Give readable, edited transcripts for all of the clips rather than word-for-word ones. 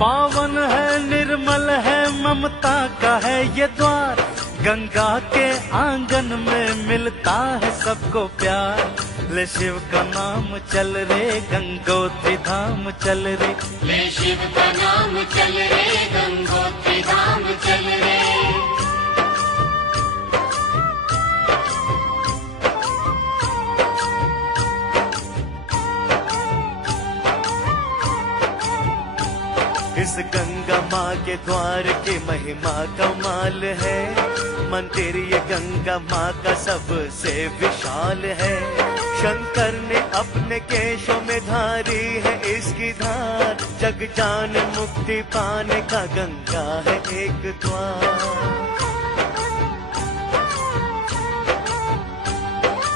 पावन है निर्मल है ममता का है ये द्वार, गंगा के आंगन में मिलता है सबको प्यार। ले शिव का नाम चल रे गंगोत्री धाम चल रे, ले शिव का नाम चल रे गंगोत्री धाम चल रे। इस गंगा माँ के द्वार की महिमा कमाल है, मंदिर ये गंगा माँ का सबसे विशाल है। शंकर ने अपने केशों में धारी है इसकी धार, जग जान मुक्ति पाने का गंगा है एक द्वार।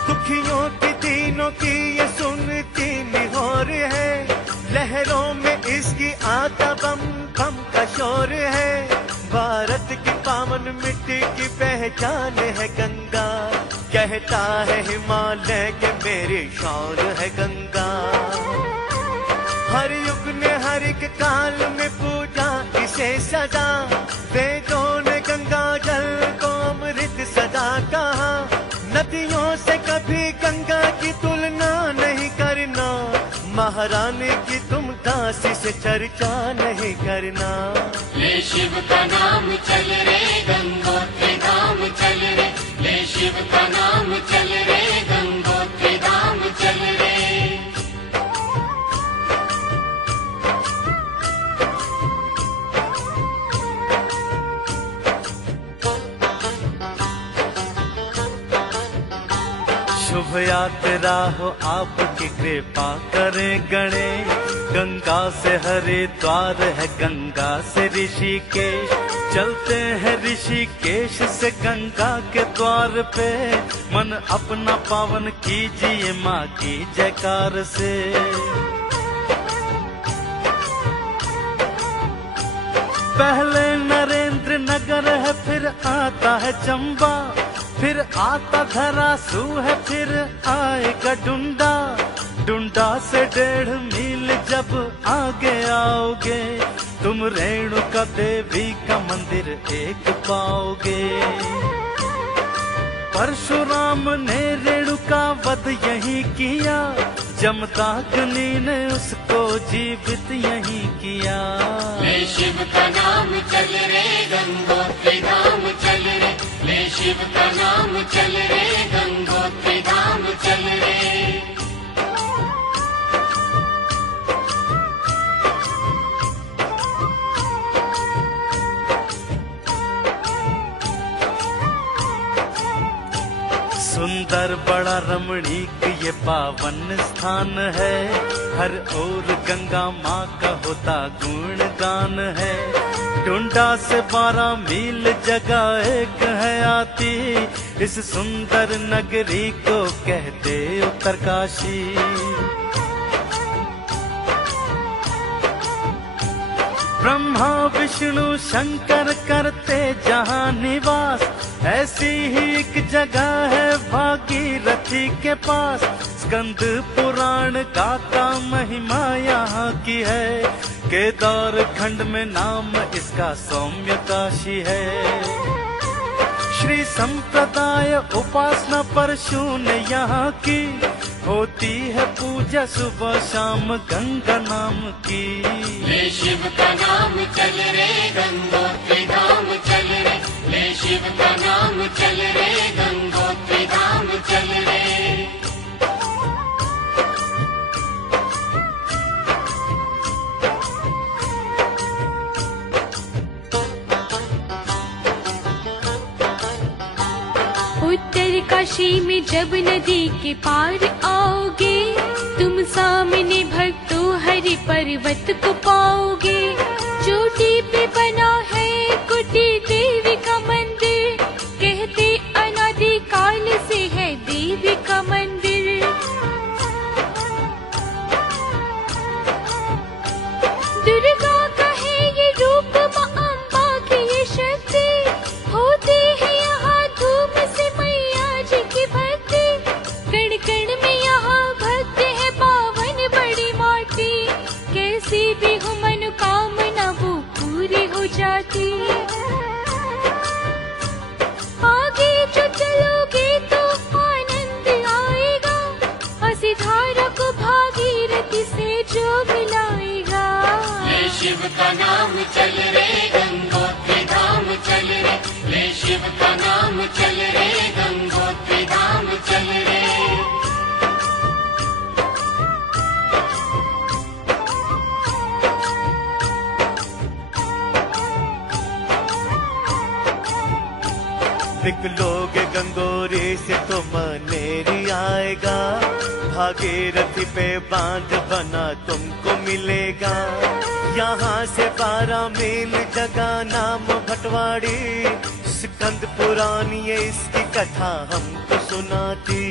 दुखियों की तीनों की ये सुनती निहोर है, लहरों में इसकी आता बम बम का शोर है। भारत की पावन मिट्टी की पहचान है गंगा, कहता है हिमालय के मेरी शान है गंगा। हर युग ने हर एक काल में पूजा इसे सदा, वेदों ने गंगा जल को अमृत सदा कहा। नदियों से कभी गंगा की तुलना नहीं करना, महारानी की तुम दासी से चर्चा नहीं करना। ले शिव का नाम चल रे गंगोत्री धाम चल रे, ले शिव का नाम चल रे गंगोत्री धाम चल रे। शुभ यात्रा हो आपकी कृपा करें गणेश, गंगा से हरिद्वार है गंगा से ऋषिकेश। चलते हैं ऋषिकेश से गंगा के द्वार पे, मन अपना पावन कीजिए माँ की जयकार से। पहले नरेंद्र नगर है, फिर आता है चंबा, फिर आता धरासू है, फिर आएगा डुंडा। डुंडा से 1.5 मील जब आगे आओगे, तुम रेणुका देवी का मंदिर एक पाओगे। परशुराम ने रेणुका वध यही किया, जमदग्नि ने उसको जीवित यही किया। ले शिव का नाम चल रे गंगोत्री धाम चल रे, ले शिव का नाम चल रे गंगोत्री धाम चल रे। सुंदर बड़ा रमणीक ये पावन स्थान है, हर ओर गंगा माँ का होता गुणगान है। डुंडा से 12 मील जगह एक है आती, इस सुंदर नगरी को कहते उत्तरकाशी। ब्रह्मा विष्णु शंकर करते जहाँ निवास, ऐसी ही एक जगह है भागीरथी के पास। स्कंद पुराण गाता महिमा यहाँ की है, केदार खंड में नाम इसका सौम्य काशी है। श्री संप्रदाय उपासना परशु ने यहाँ की, होती है पूजा सुबह शाम गंगा नाम की। ले शिव का नाम चल रे गंगोत्री धाम चल रे, ले शिव का नाम चल रे गंगोत्री धाम चल रे। उत्तर काशी में जब नदी के पार आओगे, तुम सामने भक्तों हरि पर्वत को पाओगे। चोटी पे बना है कुटी देवी का मंदिर, कहते अनादि काल से है देवी का मंदिर। दुर्गा का है ये रूप, माँ अम्बा की ये शक्ति, होती है यहाँ धूम से मैया जी की भक्ति। कण कण में यहाँ भक्त है पावन बड़ी माटी, कैसी भी हो मनोकामना सुनाती। आगे जो चलोगे तो आनंद आएगा, हंसी धारा को भागीरथी से जो मिलाएगा। ले शिव का नाम चल रे गंगोत्री धाम चल रे, ले शिव का नाम चल रे गंगोत्री धाम चल रे। निकलोगे गंगोरी से तो मनेरी आएगा, भागीरथी पे बांध बना तुमको मिलेगा। यहाँ से 12 मील जगह नाम भटवाड़ी, स्कंद पुराण ये इसकी कथा हमको सुनाती।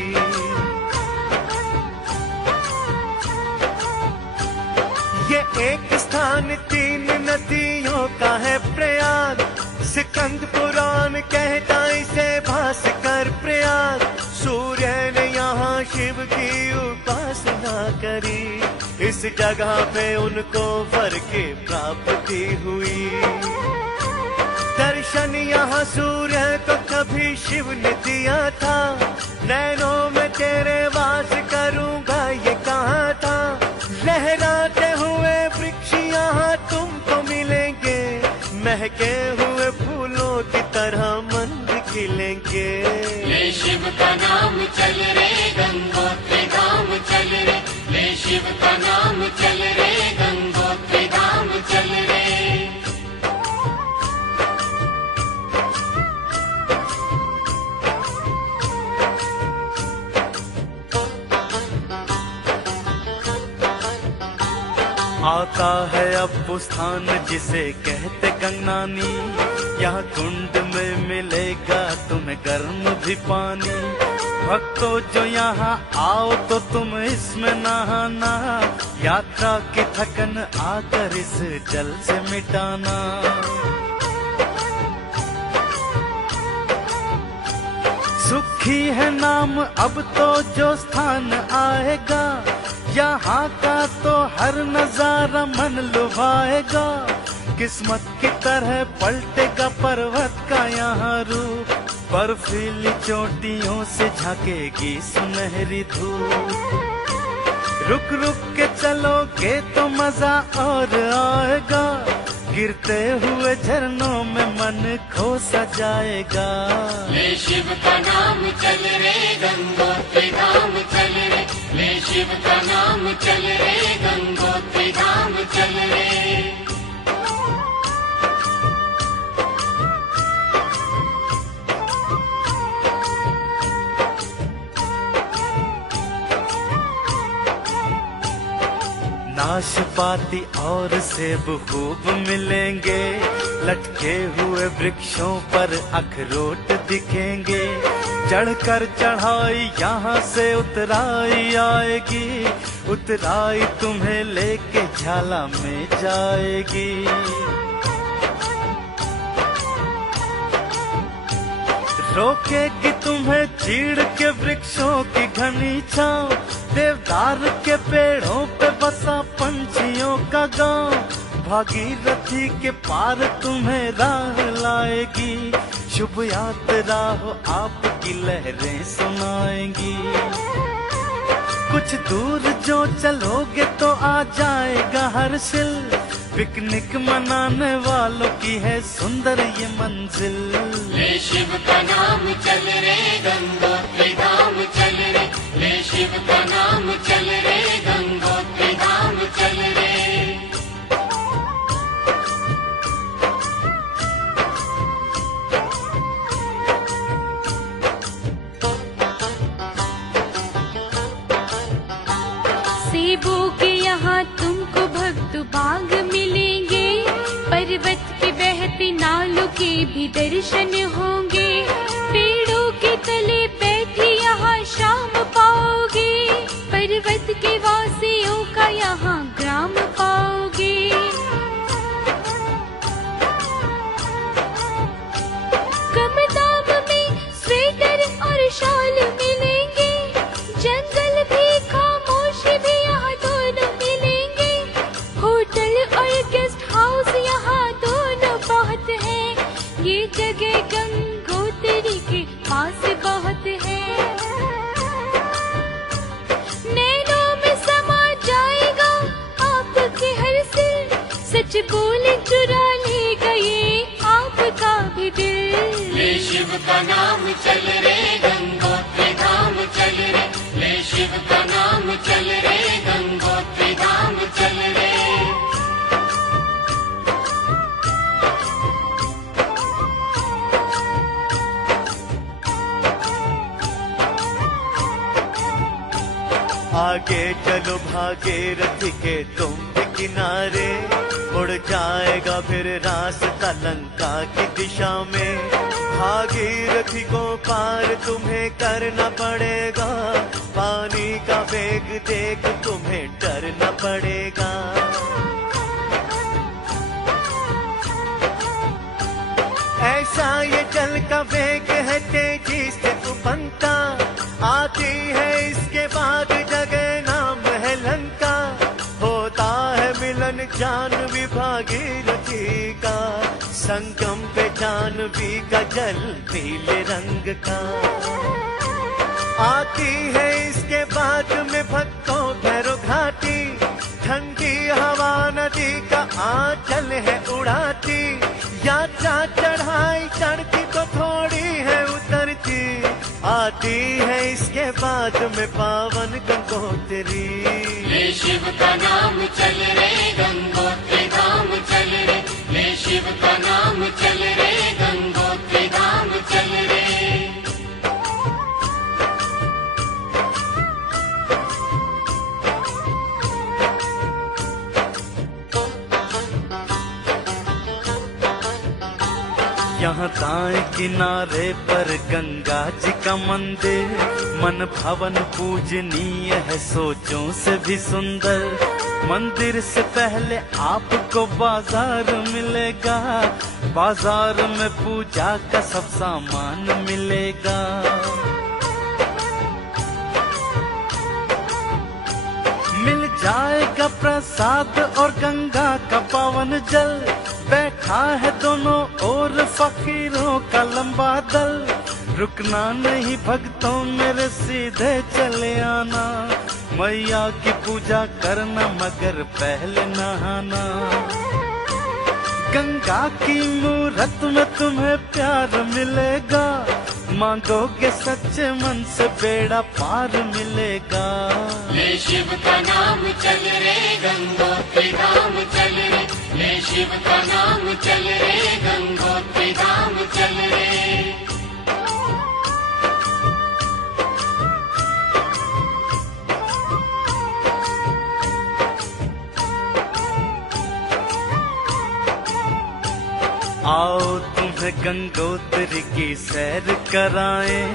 ये एक स्थान 3 नदियों का है प्रयाग, स्कंद पुराण कहता इसे भास्कर प्रयाग। सूर्य ने यहाँ शिव की उपासना करी, इस जगह पे उनको वर की प्राप्ति हुई। दर्शन यहाँ सूर्य को कभी शिव ने दिया था, नैनों में तेरे वास करूँगा ये कहा था। लहराते हुए वृक्ष यहाँ तुमको मिलेंगे, महके हुए फूलों की तरह मंद खिलेंगे। ले शिव का नाम चल रे गंगोत्री धाम चल रे, ले शिव का नाम चल रे गंगोत्री धाम चल रे। आता है अब वो स्थान जिसे कहते गंगनानी, यहाँ कुंड में मिलेगा तुम्हें गर्म भी पानी। भक्तों जो यहाँ आओ तो तुम इसमें नहाना, यात्रा की थकन आकर इस जल से मिटाना। सुखी है नाम अब तो जो स्थान आएगा, यहाँ का तो हर नजारा मन लुभाएगा। किस्मत की तरह पलटेगा पर्वत का यहाँ रूप, बर्फीली चोटियों से झांकेगी सुनहरी धूप। रुक रुक के चलोगे तो मजा और आएगा, गिरते हुए झरनों में मन खो सा जाएगा। ले शिव का नाम चल रे गंगोत्री धाम चल रे, ले शिव का नाम चल रे गंगोत्री धाम चल रे। नाशपाती और सेब खूब मिलेंगे, लटके हुए वृक्षों पर अखरोट दिखेंगे। चढ़कर चढ़ाई यहाँ से उतराई आएगी, उतराई तुम्हें लेके झाला में जाएगी। रोकेगी तुम्हें चीड़ के वृक्षों की घनी छांव, देवदार के पेड़ों पे बसा पंछियों का गांव। भागीरथी के पार तुम्हें राह लाएगी, शुभ यात्रा हो आपकी लहरें सुनाएंगी। कुछ दूर जो चलोगे तो आ जाएगा हर्षिल, पिकनिक मनाने वालों की है सुंदर ये मंजिल। ले शिव का नाम चल रे गंगोत्री धाम चल रे, ले शिव का नाम चल रे गंगोत्री धाम चल रे। सेबों के यहाँ तुमको भक्त बाग मिलेंगे, पर्वत के बहती नालों के भी दर्शन होंगे। पेड़ों के तले बैठी यहाँ शाम पाओगे, पर्वत के वासियों का यहाँ ग्राम पाओगे। कम दाम में स्वेटर और शॉल मिलेंगे, जंगल भी खामोश भी यहाँ दोनों मिलेंगे। होटल और गेस्ट हाउस यहाँ दोनों बहुत शिव का नाम चल रे गंगोत्री धाम चल रे, ले शिव का नाम चल रे गंगोत्री धाम चल रे। आगे चलो भागीरथी के तुम भी किनारे, मुड़ जाएगा फिर रास्ता लंका की दिशा में। भागीरथी को पार तुम्हें करना पड़ेगा, पानी का वेग देख तुम्हें डरना पड़ेगा। ऐसा ये जल का वेग है तेजी से उफनता, आती है इसके बाद जगह नाम है लंका। होता है मिलन जानवी भागीरथी का, संगम पे जानवी का जल पीले रंग का। आती है इसके बाद में भक्तों भैरो घाटी, ठंडी हवा नदी का आंचल है उड़ाती। यात्रा चढ़ाई चढ़ती तो थोड़ी है उतरती, आती है इसके बाद में पावन गंगोत्री। ले शिव का नाम चल रे गंगोत्री धाम चल रे, ले शिव का नाम चल रे गंगोत्री धाम चल रे। यहाँ दाएं किनारे पर गंगा जी का मंदिर, मन भवन पूजनीय है सोचों से भी सुंदर। मंदिर से पहले आपको बाजार मिलेगा, बाजार में पूजा का सब सामान मिलेगा। मिल जाएगा प्रसाद और गंगा का पावन जल, बैठा है दोनों ओर फकीरों का लंबा दल। रुकना नहीं भक्तों मेरे सीधे चले आना, मैया की पूजा करना मगर पहले नहाना। गंगा की मूरत में तुम्हें प्यार मिलेगा, मांगोगे सच्चे मन से बेड़ा पार मिलेगा। ले शिव का नाम चल रे गंगोत्री धाम चल रे, ले शिव का नाम चल रे गंगोत्री धाम चल रे। आओ तुम्हें गंगोत्री की सैर कराएं,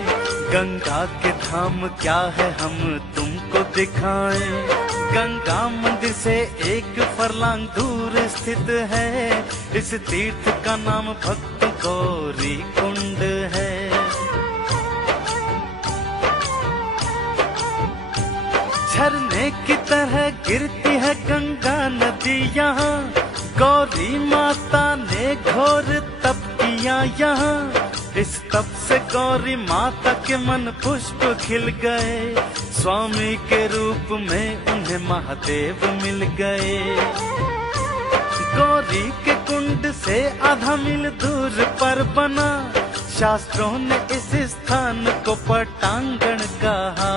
गंगा के धाम क्या है हम तुमको दिखाएं। गंगा मंदिर से एक फरलांग दूर स्थित है, इस तीर्थ का नाम भक्त गौरी कुंड है। झरने की तरह गिरती है गंगा नदी यहाँ, गौरी माता ने घोर तप किया यहाँ। इस तप से गौरी माता के मन पुष्प खिल गए, स्वामी के रूप में उन्हें महादेव मिल गए। गौरी के कुंड से आधा मील दूर पर बना, शास्त्रों ने इस स्थान को पटांगण कहा।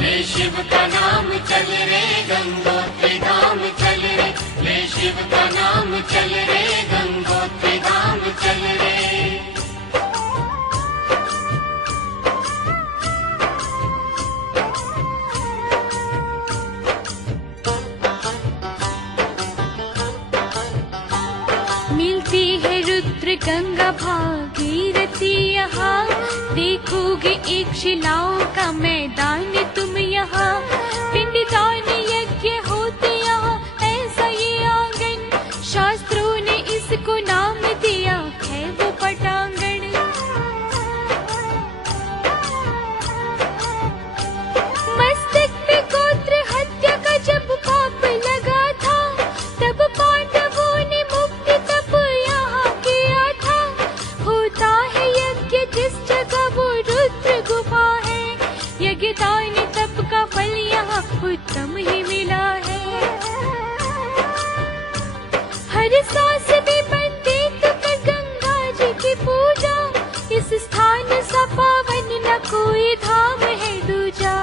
ले शिव का नाम चल रे गंगोत्री धाम चल रे, ले शिव का नाम चल रे गंगोत्री धाम चल रे। मिलती है रुद्र गंगा भागीरथी यहाँ, देखोगे एक शिलाओं का मैदान तुम यहाँ। पिंडदान यज्ञ होते यहाँ ऐसा ये आंगन, शास्त्रों ने इसको नाम दिया है वो पटांगण। मस्तक पे गोत्र हत्या का जब पाप लगा था, तब पांडवों ने मुक्ति तप यहाँ किया था। होता है यज्ञ जिस जगह वो रुद्र गुफा है, यज्ञ दान तप का फल यहाँ उत्तम ही मिला है। हर सांस में बनते तो कर गंगा जी की पूजा, इस स्थान सा पावन न कोई धाम है दूजा।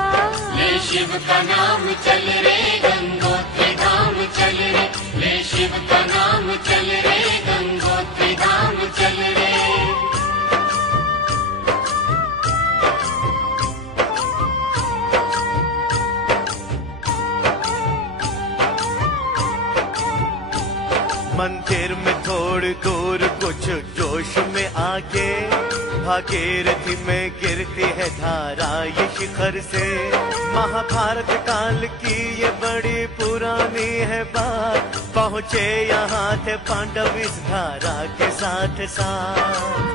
ले शिव का नाम चल रे गंगोत्री धाम चल रे, ले शिव का नाम चल रे गंगोत्री धाम चल रे। मंदिर में थोड़ी दूर कुछ जोश में आके भागीरथी में गिरती है धारा ये शिखर से। महाभारत काल की ये बड़ी पुरानी है बात, पहुँचे यहाँ थे पांडव इस धारा के साथ साथ।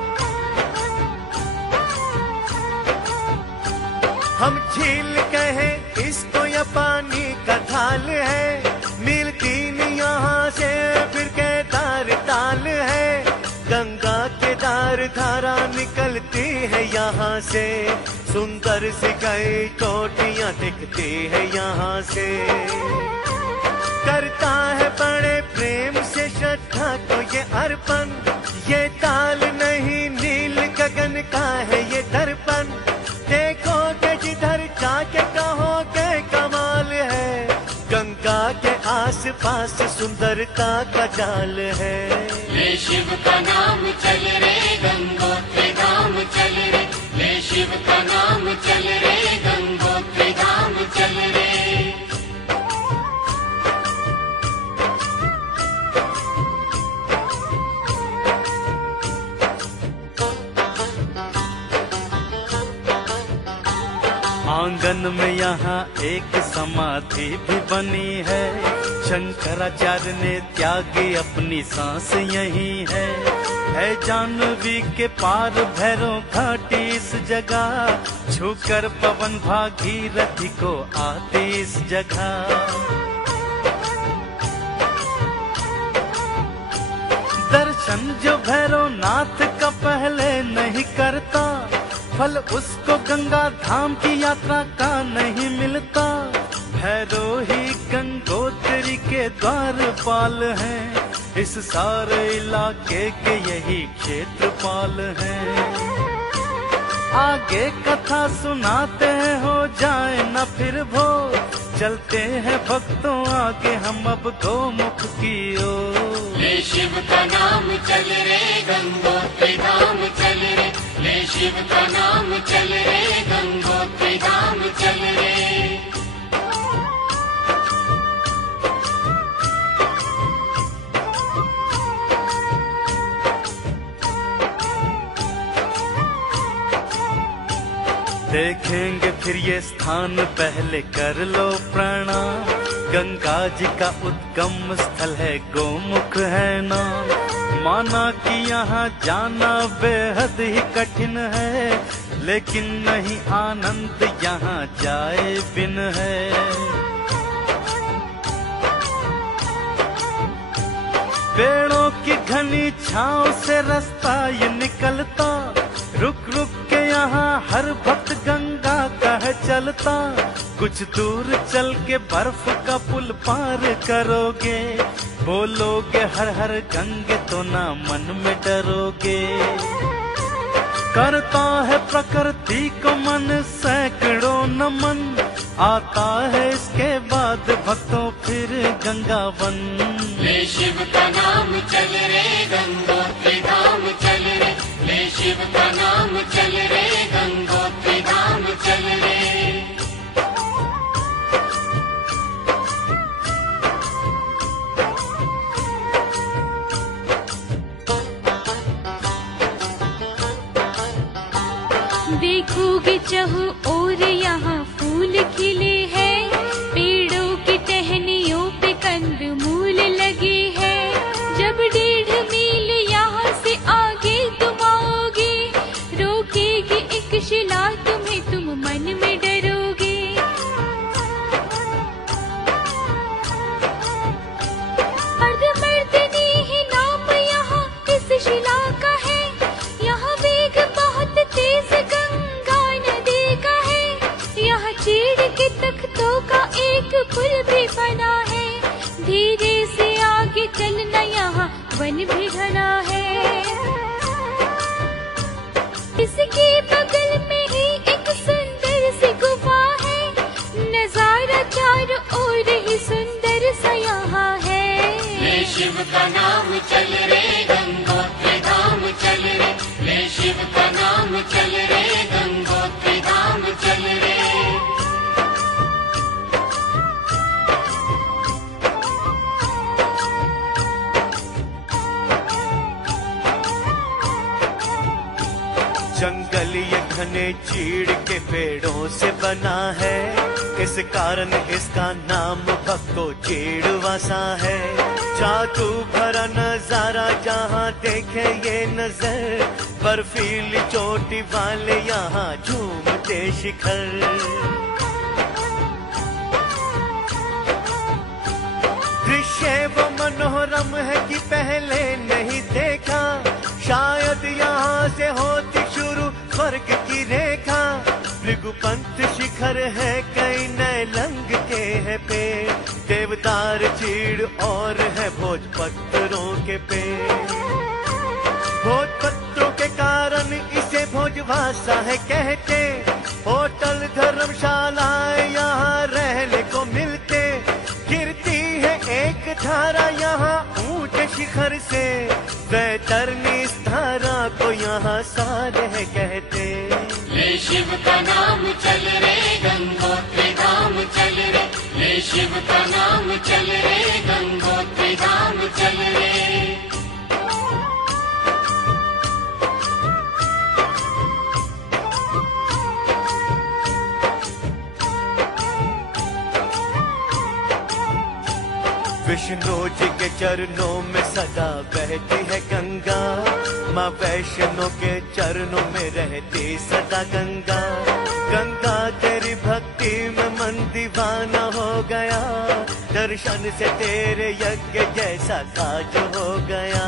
हम झील कहे इसको या पानी का ढाल है, मिलती यहाँ से फिर केदार ताल है। गंगा केदार धारा निकलती है यहाँ से, सुंदर सी कई चोटियाँ दिखती है यहाँ से। करता है बड़े प्रेम से श्रद्धा को ये अर्पण, ये ताल नहीं नील गगन का है ये दर्पण। देखोगे जिधर जाके कहोगे कमाल है, गंगा के आस पास सुंदरता का जाल है। ले शिव का नाम चल रे गंगोत्री धाम चल रे, ले शिव का नाम चल रे गंगोत्री धाम चल रे। आंगन में यहाँ एक समाधि भी बनी है, शंकराचार्य ने त्यागी अपनी सांस यही है जाह्नवी के पार भैरव घाटी इस जगह, छूकर पवन भागीरथी को आते इस जगह। दर्शन जो भैरव नाथ का पहले नहीं करता, फल उसको गंगा धाम की यात्रा का नहीं मिलता। भैरव ही गंगोत्री के द्वारपाल हैं, इस सारे इलाके के यही क्षेत्रपाल हैं। आगे कथा सुनाते हैं हो जाए न फिर भो, चलते हैं भक्तों आगे हम अब गोमुख की ओर। ले शिव का नाम चल रे गंगोत्री धाम चल रे, ले शिव का नाम चल रे गंगोत्री धाम चल रे। देखेंगे फिर ये स्थान पहले कर लो प्रणाम, गंगा जी का उद्गम स्थल है गोमुख है नाम। माना कि यहाँ जाना बेहद ही कठिन है, लेकिन नहीं आनंद यहाँ जाए बिन है। पेड़ों की घनी छांव से रास्ता ये निकलता, रुक रुक के यहाँ हर भक्त गंगा का है चलता। कुछ दूर चल के बर्फ का पुल पार करोगे, बोलोगे हर हर गंगे तो ना मन में डरोगे। करता है प्रकृति को मन सैकड़ों नमन, आता है इसके बाद भक्तों फिर गंगावन। ले शिव का नाम चल रे गंगोत्री धाम चल रे, ले शिव का नाम चल रे गंगोत्री धाम चल रे। देखोगे चहु और यहाँ फूल खिले हैं, पेड़ों की टहनियों पे कंद मूल लगे हैं। जब 1.5 मील यहाँ से आगे तुम आओगे, रोकेगी एक शिला तुम्हें, तुम मन में डरोगे। अर्धमर्दनी ही नाम यहाँ इस शिला का है, यहाँ वेग बहुत तेज गंगा नदी का है। यहाँ चीड़ के तख्तों का एक पुल भी बना है, धीरे से आगे चलना यहाँ वन भी घना है। के बगल में ही एक सुंदर सी गुफा है, नजारा चारों ओर ही सुंदर सा यहाँ है। ले शिव का नाम चल रे गंगोत्री धाम चल रे, ले शिव का नाम चल रे गंगोत्री धाम चल रे। जंगल ये घने चीड़ के पेड़ों से बना है, इस कारण इसका नाम भक्तो चीड़वासा है। जादू भरा नजारा जहाँ देखे ये नजर, बर्फीली चोटी वाले यहाँ झूमते शिखर। दृश्य वो मनोरम है कि पहले नहीं देखा, शायद यहाँ से होती शुरू स्वर्ग की रेखा। भृगुपंत शिखर है, कई नए लंग के है पेड़, देवदार चीड़ और है भोजपत्रों के पेड़। भोजपत्रों के कारण इसे भोजवासा है कहते, होटल धर्मशालाएं यहाँ रहने को मिलते। गिरती है एक धारा यहाँ ऊंचे शिखर से, वैतरणी इस धारा को यहाँ सारे है कहते। ले शिव का नाम चल रे गंगोत्री धाम चल रे, ले शिव का नाम चल रे गंगोत्री धाम चल रे। विष्णु जी के चरणों में सदा बहती है गंगा, माँ वैष्णो के चरणों में रहती सदा गंगा। गंगा तेरी भक्ति में मन दीवाना हो गया, दर्शन से तेरे यज्ञ जैसा काज हो गया।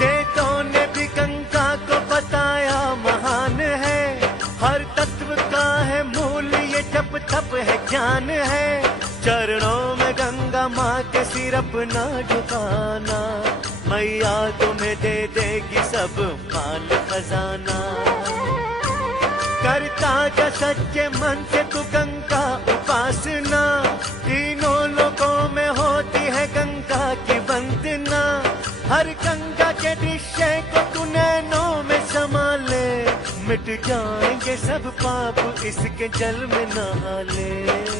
वेदों ने भी गंगा को बताया महान है, हर तत्व का है मूल ये जप तप है ज्ञान है। चरणों में गंगा माँ के सिर अपना झुकाना, मैया तुम्हें दे देगी सब माल खजाना। करता जा सच्चे मन से तू गंगा उपासना, तीनों लोगों में होती है गंगा की वंदना। हर गंगा के दृश्य को तू नैनों में संभाले, मिट जाएंगे सब पाप इसके जल में नहा ले।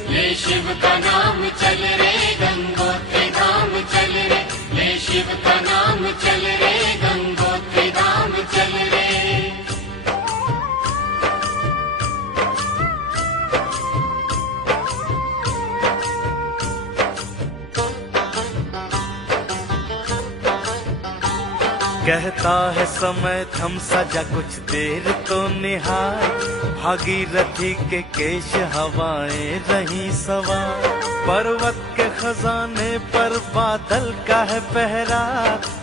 ले शिव का नाम चल रे गंगोत्री धाम चल रे, ले शिव का नाम चल रे गंगोत्री धाम चल रे। कहता है समय थम सा जा कुछ देर तो निहार, भागीरथी के केश हवाएं रही सवार। पर्वत के खजाने पर बादल का है पहरा,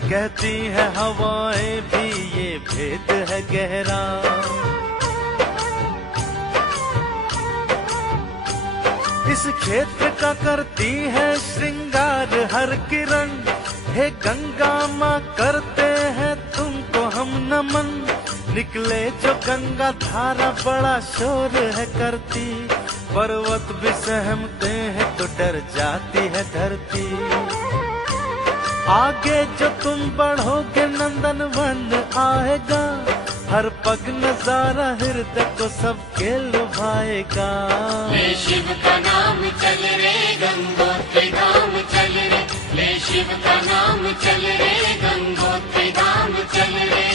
कहती है हवाएं भी ये भेद है गहरा। इस क्षेत्र का करती है श्रृंगार हर किरण, हे गंगा माँ करते हैं तुमको हम नमन। निकले जो गंगा धारा बड़ा शोर है करती, पर्वत भी सहमते हैं तो डर जाती है धरती। आगे जो तुम बढ़ोगे नंदन वन आएगा, हर पग नजारा हृदय को सबके लुभाएगा। ले शिव का नाम चल रे गंगोत्री धाम चल रे, ले शिव का नाम चल रे गंगोत्री धाम चल रे।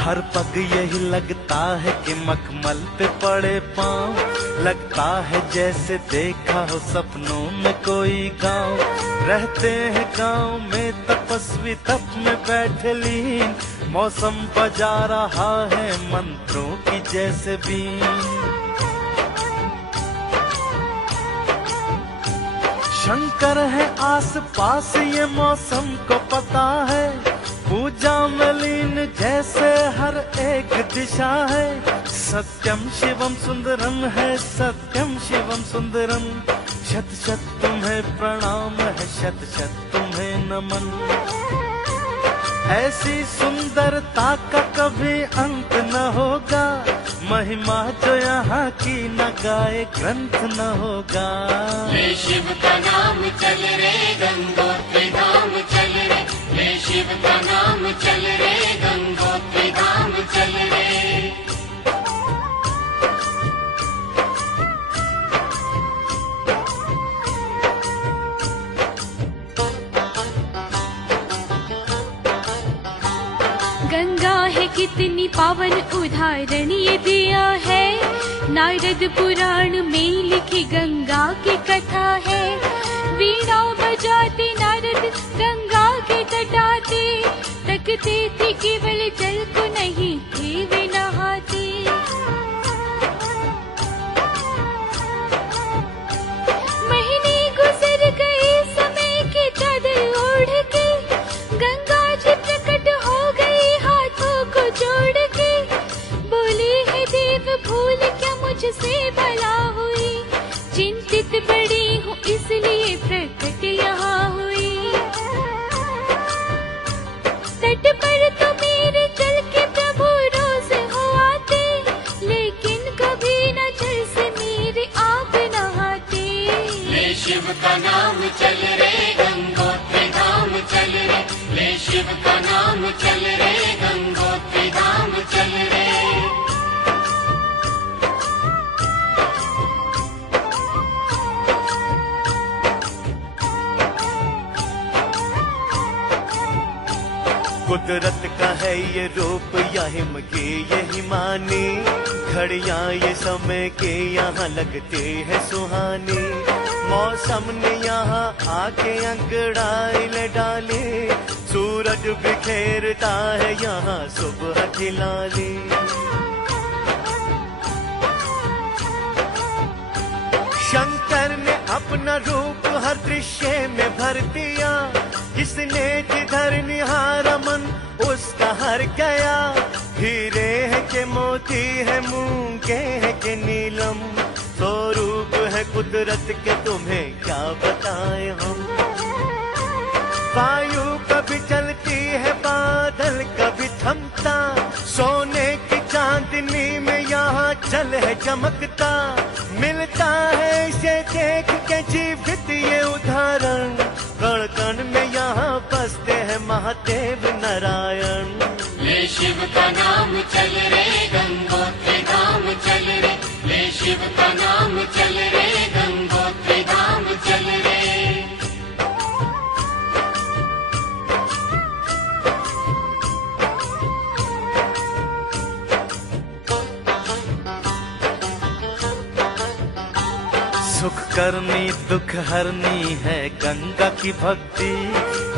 हर पग यही लगता है कि मखमल पे पड़े पाँव, लगता है जैसे देखा हो सपनों में कोई गांव। रहते हैं गांव में तपस्वी तप में बैठे लीन, मौसम बजा रहा है मंत्रों की जैसे बीन। शंकर है आस पास ये मौसम को पता है, पूजा में लीन जैसे हर एक दिशा है। सत्यम शिवम सुंदरम है, सत्यम शिवम सुंदरम। शत शत तुम्हें प्रणाम है, शत शत तुम्हें नमन। ऐसी सुंदरता का कभी अंत न होगा, महिमा जो यहाँ की न गाए ग्रंथ न होगा। ले शिव का नाम चल रे गंगोत्री धाम चल रे, ले शिव का नाम चल रे गंगोत्री धाम चल रे। गंगा है कितनी पावन उदाहरण ये दिया है, नारद पुराण में लिखी गंगा की कथा है। वीणा बजाते नारद गंगा के तटाते, तकते थे केवल जल को नहीं थे वे नहाते। महीने गुजर गए समय के चादर ओढ़ के, गंगा जी प्रकट हो गई हाथों को जोड़ के। बोले है देव भूल क्या मुझसे भला हुई, चिंतित बड़ी हूँ इसलिए प्रकट यहाँ हुई। तट पर तो मेरे चल के प्रभु रोज हो आते, लेकिन कभी न जल से मेरे आप नहाते। ले शिव का नाम चल रे गंगोत्री धाम चल रे, ले शिव का नाम चल रे गंगोत्री धाम चल रे। कुदरत का है ये रूप या हिम के यही माने, घड़ियां ये समय के यहाँ लगते हैं सुहाने। मौसम ने यहाँ आके अंगड़ाई ले डाले, सूरज बिखेरता है यहाँ सुबह खिलाले। शंकर ने अपना रूप हर दृश्य में भर दिया, जिसने जिधर निहारा मन उसका हर गया। हीरे है के मोती है, मूंगे है के नीलम, स्वरूप है कुदरत के तुम्हें क्या बताएं हम। वायु कभी चलती है, बादल कभी थमता, सोने की चांदनी में यहाँ जल है चमकता। मिलता है इसे देख के जीवित ये उदाहरण, कण कण में यहाँ बसते हैं महादेव नारायण। ले शिव का नाम चल रे गंगोत्री धाम चल रे, ले शिव का नाम चल रे गंगोत्री धाम चल रे। सुख करनी दुख हरनी है गंगा की भक्ति,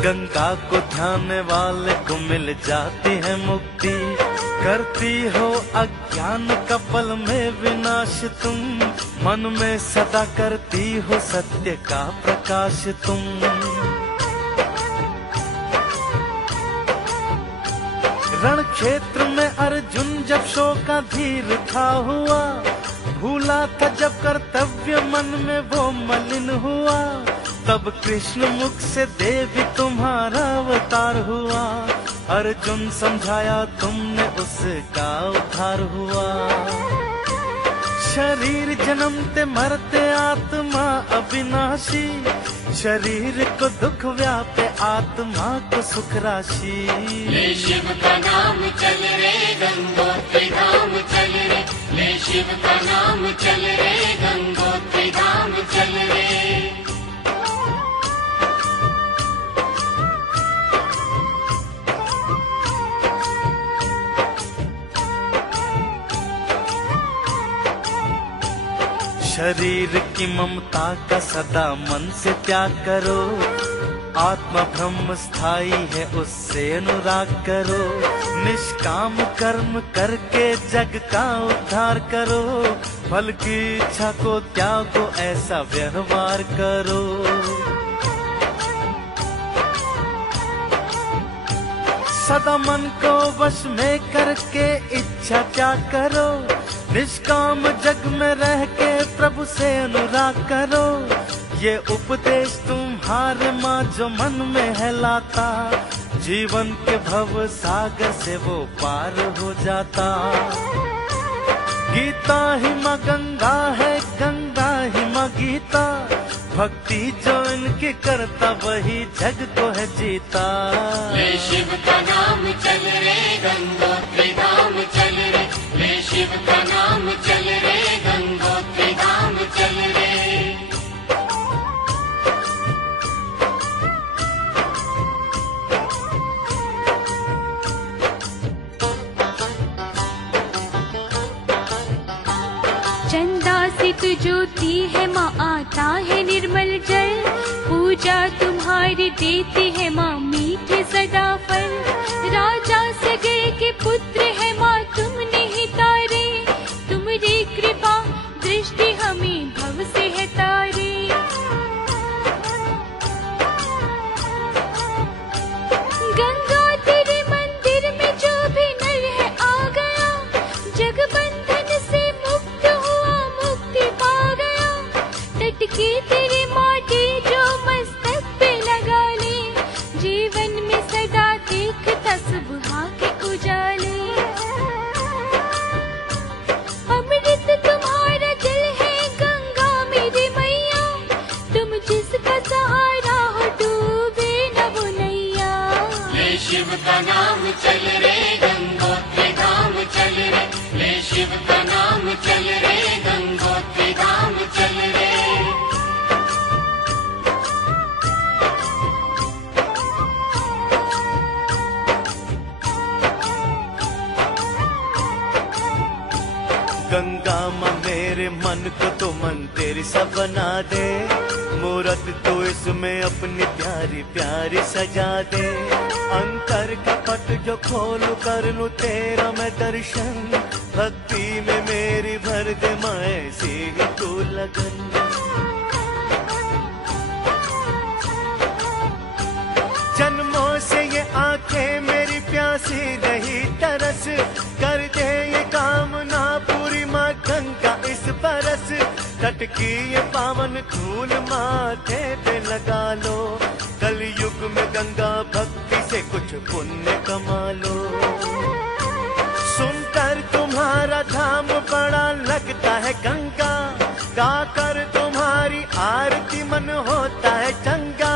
गंगा को ध्यान वाले को मिल जाती है मुक्ति। करती हो अज्ञान का पल में विनाश तुम, मन में सदा करती हो सत्य का प्रकाश तुम। रण क्षेत्र में अर्जुन जब शोकाधीर था हुआ, भूला था जब कर्तव्य मन में वो मलिन हुआ। तब कृष्ण मुख से देवी तुम्हारा अवतार हुआ, अर्जुन समझाया तुमने उसका उद्धार हुआ। शरीर जन्मते मरते आत्मा अविनाशी, शरीर को दुख व्यापे आत्मा को सुख राशि। ले शिव का नाम चल रे गंगोत्री धाम चल रे, ले शिव का नाम चल रे गंगोत्री धाम चल रे। शरीर की ममता का सदा मन से त्याग करो, आत्मा ब्रह्म स्थायी है उससे अनुराग करो। निष्काम कर्म करके जग का उद्धार करो, फल की इच्छा को त्यागो ऐसा व्यवहार करो। सदा मन को वश में करके इच्छा क्या करो, निष्काम जग में रह के प्रभु से अनुराग करो। ये उपदेश तुम्हारे माँ जो मन में है लाता, जीवन के भव सागर से वो पार हो जाता। गीता ही माँ गंगा है, गंगा ही माँ गीता, भक्ति जो इनकी करता वही जग को है जीता। ले शिव का नाम चल रे गंगोत्री धाम चल रे, ले शिव का नाम चल रे गंगोत्री धाम चल रे। चंदा से तू ज्योति है माँ, आता है निर्मल जल, पूजा तुम्हारी देती है माँ मीठे सदा फल। राजा सगे के पुत्र है माँ तुमने ही तारे, तुम्हारी कृपा दृष्टि हमें भव से है तारे। गंगा तेरे मंदिर में जो भी नर है आ गया, जग बंधन से मुक्त हुआ मुक्ति पा गया। तट की तेरी माटी जो मस्तक पे लगा ले, जीवन में सदा देखता सुबह के उजाले। अमृत तुम्हारा जल है गंगा मेरी मैया, तुम जिसका सहारा हो डूबे न वो नैया। ले शिव का नाम चल रे गंगोत्री धाम चल रे, ले शिव का नाम चल रे गंगोत्री धाम चल रे। गंगा माँ मेरे मन को तो मंदिर सा बना दे, मूरत तो इसमें अपनी प्यारी प्यारी सजा दे। अंतर का पट जो खोल कर लूं तेरा मैं दर्शन, भक्ति में मेरी भर दे माँ ऐसी ही तू लगन। जन्मों से ये आंखें मेरी प्यासी नहीं तरस, कर दे ये कामना पूरी माँ गंगा इस बरस। तट की ये पावन धूल माथे पे लगा लो, कलयुग में गंगा भक्ति से कुछ पुण्य कमा लो। सुनकर तुम्हारा धाम बड़ा लगता है गंगा, गाकर तुम्हारी आरती मन होता है चंगा।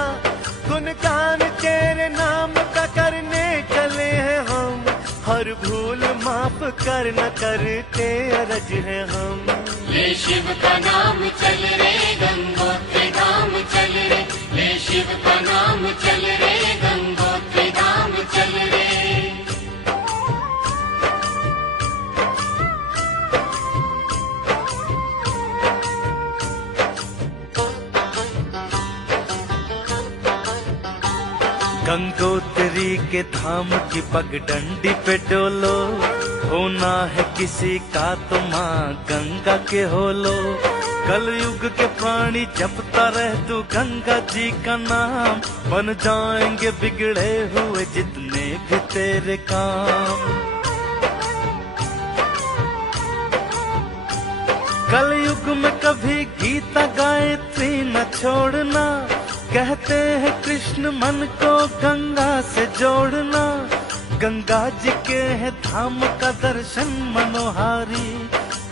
गुणगान तेरे नाम का करने चले हैं हम, हर भूल माफ कर न करते अरज है हम। ले शिव का नाम चल रे गंगोत्री धाम चल रे, ले शिव का नाम चल रे गंगोत्री धाम चल रे। गंगोत्री के धाम की पगडंडी पे डोलो, होना है किसी का तो माँ गंगा के होलो। कलयुग के प्राणी जपता रह तू गंगा जी का नाम, बन जाएंगे बिगड़े हुए जितने भी तेरे काम। कलयुग में कभी गीता गायत्री न छोड़ना, कहते हैं कृष्ण मन को गंगा से जोड़ना। गंगा जी के है धाम का दर्शन मनोहारी,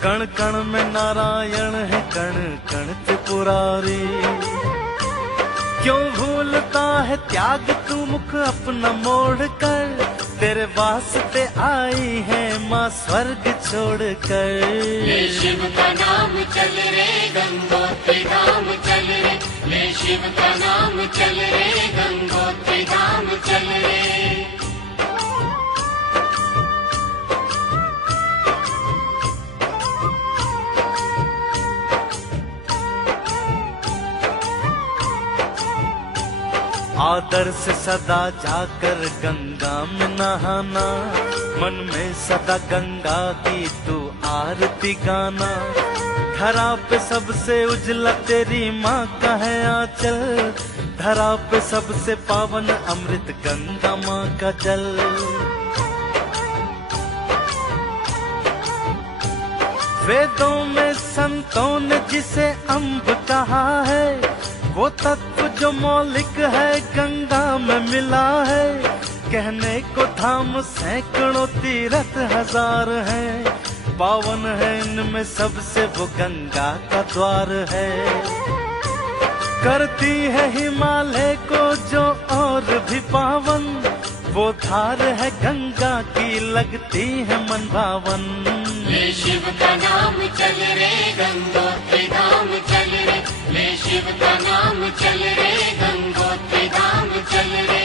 कण कण में नारायण है कण कण त्रिपुरारी। क्यों भूलता है त्याग तू मुख अपना मोड़ कर, तेरे वास्ते आई है माँ स्वर्ग छोड़ कर। ले शिव का नाम चल रे गंगोत्री धाम चल रे, ले शिव का नाम चल रे गंगोत्री धाम चल रे। आदर से सदा जाकर गंगा में नहाना, मन में सदा गंगा की तू आरती गाना। धरा पे सबसे उजला तेरी माँ का है आंचल, धरा पे सबसे पावन अमृत गंगा माँ का जल। वेदों में संतों ने जिसे अम्ब कहा है, वो तत्व जो मौलिक है गंगा में मिला है। कहने को धाम सैकड़ों तीर्थ हजार हैं, पावन है इनमें सबसे वो गंगा का द्वार है। करती है हिमालय को जो और भी पावन, वो धार है गंगा की लगती है मन भावन। ले शिव का नाम चल रे गंगोत्री धाम चल रे, ले शिव का नाम चल रे गंगोत्री धाम चल रे।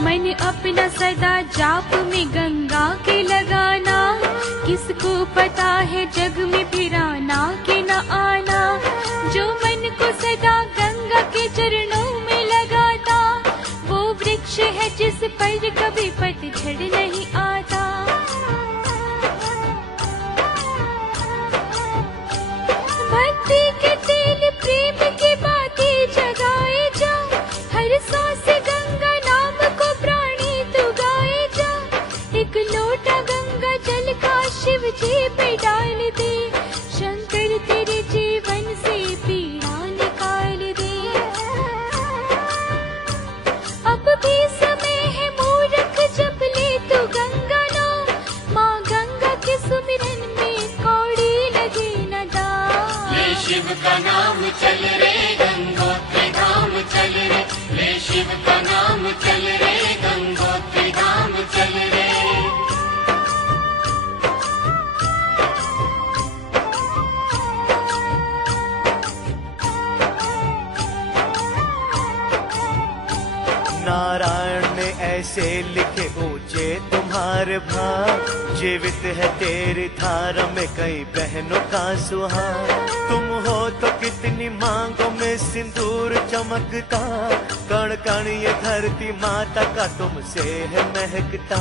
मन अपना सदा जाप में गंगा के लगाना, किसको पता है जग में फिर आना के न आना। जो मन को सदा गंगा के चरणों में लगाता, वो वृक्ष है जिस पर कभी पतझड़ नहीं आता। भक्ति के तेल प्रेम के बातें जगाए जा, हर सांस गंगा नाम को प्राणी तू गाए जा। एक लोटा गंगा जल का शिव जी पे डाल दे, शंकर तेरे जीवन से पीड़ा निकाल दे। अब भी समय है मूर्ख जप ले तू गंगा नाम, माँ गंगा के सुमिरन में कौड़ी लगे न दाम। ले शिव का नाम चल रे गंगोत्री धाम चल रे, ले शिव का नाम चल रे गंगोत्री धाम चल रे। नारायण ने ऐसे लिखे ऊंचे तुम्हारे भाग, जीवित है तेरी धारा में कई बहनों का सुहाग। तुम हो तो कितनी मांगों में सिंदूर चमकता, कण कण ये धरती माता का तुमसे है महकता।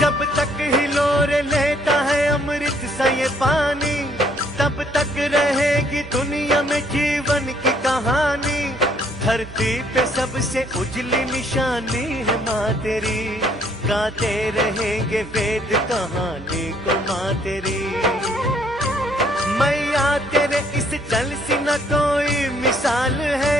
जब तक हिलोरे लेता है अमृत सा ये पानी, तब तक रहेगी दुनिया में जीवन की कहानी। धरती पे सबसे उजली निशानी है माँ तेरी, गाते रहेंगे वेद कहानी को माँ तेरी। मैया तेरे इस जल सी न कोई मिसाल है,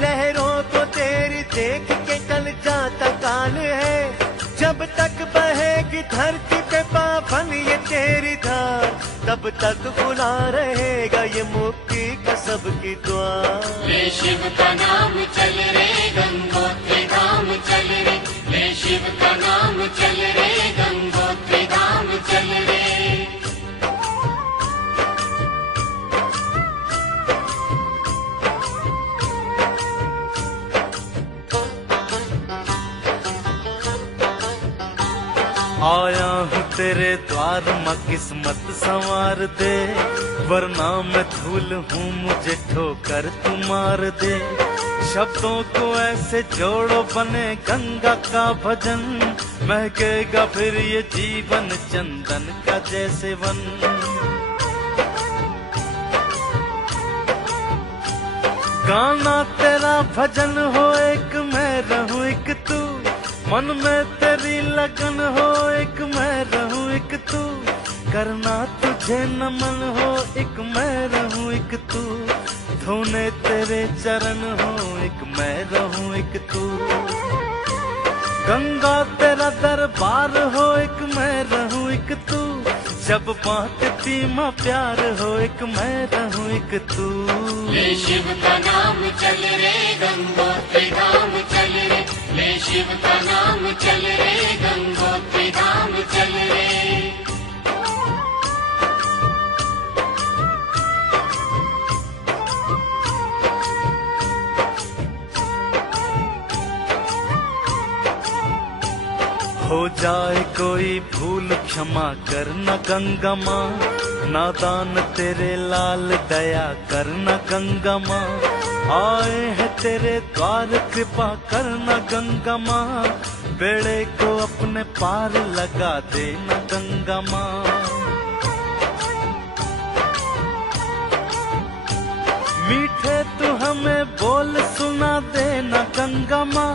लहरों को तेरी देख के टल जाता काल है। जब तक बहेगी धरती पे पावन ये तेरी धार, तब तक खुला रहेगा ये मुक्ति का सबकी द्वार। ले शिव का नाम चल रे गंगोत्री धाम चल रे, ले शिव का नाम चल रे गंगोत्री धाम चल रे। आया हूँ तेरे द्वार माँ किस्मत संवार दे, वरना मैं धूल हूँ मुझे ठोकर तू मार दे। शब्दों को ऐसे जोड़ो बने गंगा का भजन, महकेगा फिर ये जीवन चंदन का जैसे वन। गाना तेरा भजन हो एक मैं रहूं एक तू, मन में तेरी लगन हो एक मैं रहूं एक तू। करना तुझे नमन हो एक मैं रहूं एक तू, धोने तेरे चरण हो एक मैं रहूं एक तू। गंगा तेरा दरबार हो एक मैं रहूं एक तू, जब बांटती माँ प्यार हो एक मैं रहूं एक तू। ले शिव का नाम चल रे गंगोत्री धाम चल रे, ले शिव का नाम चल रे गंगोत्री धाम चल रे। हो जाए कोई भूल क्षमा करना गंगा माँ, नादान तेरे लाल दया करना गंगा माँ। आए हैं तेरे द्वार, कृपा करना गंगा माँ, बेड़े को अपने पार लगा देना गंगा माँ। मीठे तू हमें बोल सुना देना गंगा माँ,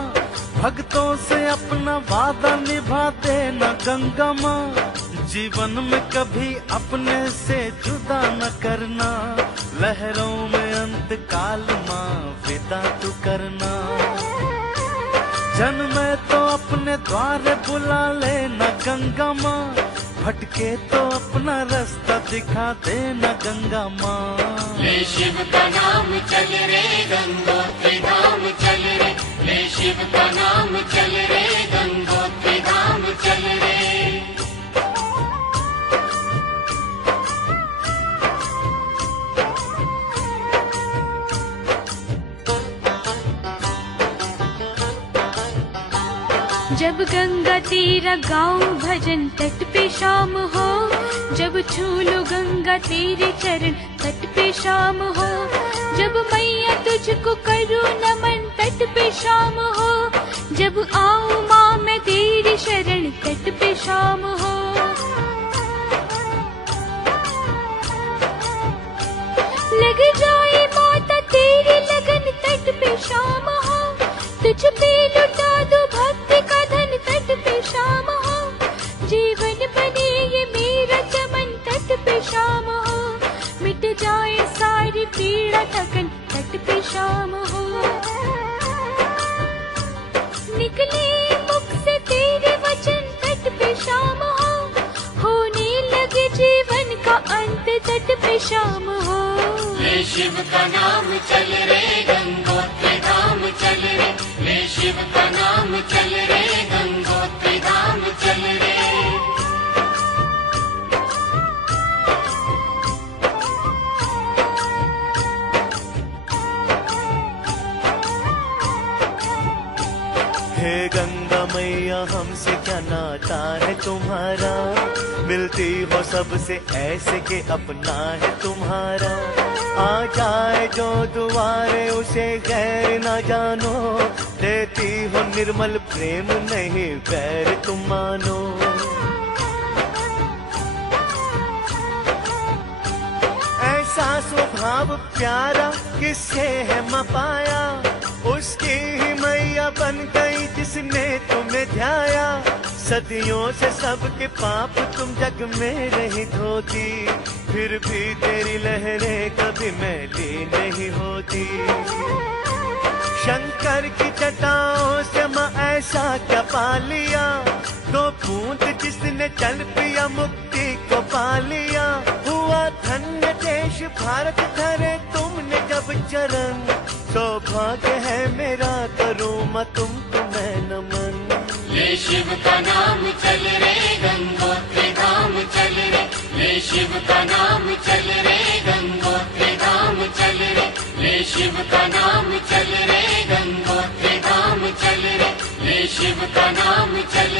भक्तों से अपना वादा निभा देना गंगा माँ। जीवन में कभी अपने से जुदा न करना, लहरों में अंत काल माँ विदा तू करना। जन्मे तो अपने द्वार बुला लेना गंगा माँ, भटके तो अपना रास्ता दिखा देना गंगा माँ। ले शिव का नाम चल रे गंगोत्री धाम चल रे, ले शिव का नाम चल रे गंगोत्री धाम चल रे। जब गंगा तेरा गाँव भजन तट पे शाम हो, जब छू लो गंगा तेरे चरण तट पे शाम हो, जब मैया तुझको करूँ नमन तट पे शाम हो, जब आऊँ माँ मैं तेरी शरण तट पे शाम हो। लग जाए माता तेरी लगन तट पे शाम हो, तुझ पे लुटा दो भक्ति का धन तट पे शाम हो। जीवन बने ये मेरा चमन तट पे शाम हो, मिट जाए सारी पीड़ा थकन तट पे शाम हो। निकले मुख से तेरे वचन तट पे शाम हो, होने लगे जीवन का अंत तट पे शाम हो। ले शिव का नाम चल रे गंगोत्री धाम चल रे, ले शिव का नाम चल रे गंगोत्री धाम चल रे। हे गंगा मैया हमसे क्या नाता है तुम्हारा, मिलती हो सबसे ऐसे के अपना है तुम्हारा। आ जाए जो दुआरे उसे गैर न जानो, देती हो निर्मल प्रेम नहीं वैर तुम मानो। ऐसा स्वभाव प्यारा किससे है पाया, उसकी ही मैया बन गई जिसने तुम्हें ध्याया। सदियों से सबके पाप तुम जग में रही धोती, फिर भी तेरी लहरें कभी मैली नहीं होती। शंकर की जटाओं से माँ ऐसा क्या पा लिया, दो बूंद जिसने चल पिया मुक्ति को पा लिया। हुआ धन्य देश भारत धरे तुमने जब चरण, सौभाग्य है मेरा करूँ मैं तुमको मैं नमन। ले शिव का नाम चल रे गंगोत्री धाम चल रे, ले शिव का नाम चल रे गंगोत्री धाम चल रे, ले शिव का नाम चल रे गंगोत्री धाम चल रे, ले शिव का नाम चल